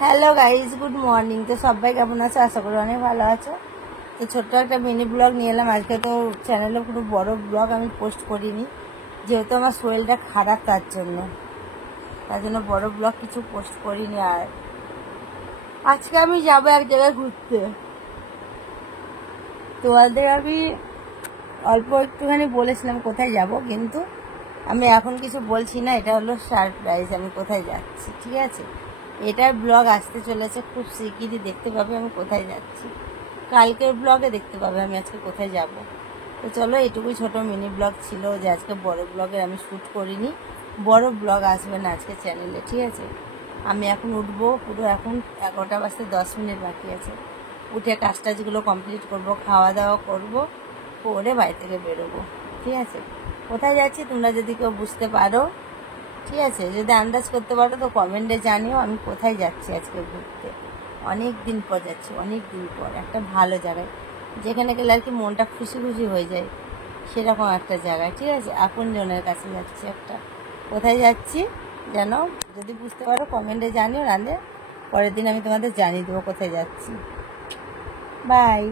Hello guys, good morning. তো সবাই কেমন আছো? আশা করি অনেক ভালো আছো। তো ছোট্ট একটা মিনি ব্লগ নিয়ে এলাম আজকে। তো চ্যানেলে কোনো বড় ব্লগ আমি পোস্ট করিনি, যেহেতু আমার শরীরটা খারাপ, তার জন্য বড় ব্লগ কিছু পোস্ট করিনি। আর আজকে আমি যাবো এক জায়গায় ঘুরতে। তোমাদের আমি অল্প একটুখানি বলেছিলাম কোথায় যাব, কিন্তু আমি এখন কিছু বলছি না। এটা হলো সারপ্রাইজ, আমি কোথায় যাচ্ছি। ঠিক আছে, এটার ব্লগ আসতে চলেছে খুব শিগগিরই, দেখতে পাবে আমি কোথায় যাচ্ছি। কালকের ব্লগে দেখতে পাবে আমি আজকে কোথায় যাব। তো চলো, এটুকুই ছোট মিনি ব্লগ ছিল, যে আজকে বড় ব্লগের আমি শ্যুট করিনি। বড় ব্লগ আসবে না আজকে চ্যানেলে। ঠিক আছে, আমি এখন উঠবো, পুরো এখন 11টা বাজতে 10 মিনিট বাকি আছে। উঠে কাজ টাজগুলো কমপ্লিট করব, খাওয়া দাওয়া করব, করে বাড়ি থেকে বেরোবো। ঠিক আছে, কোথায় যাচ্ছি তোমরা যদি কেউ বুঝতে পারো, ঠিক আছে, যদি আন্দাজ করতে পারো তো কমেন্টে জানিও আমি কোথায় যাচ্ছি আজকে ঘুরতে। অনেক দিন পর যাচ্ছি, অনেক দিন পর একটা ভালো জায়গায়, যেখানে গেলে আর কি মনটা খুশি খুশি হয়ে যায়, সেরকম একটা জায়গায়। ঠিক আছে, আপনজনের কাছে যাচ্ছি একটা। কোথায় যাচ্ছি জানো? যদি বুঝতে পারো কমেন্টে জানিও, নাহলে পরের দিন আমি তোমাদের জানিয়ে দেবো কোথায় যাচ্ছি। বাই।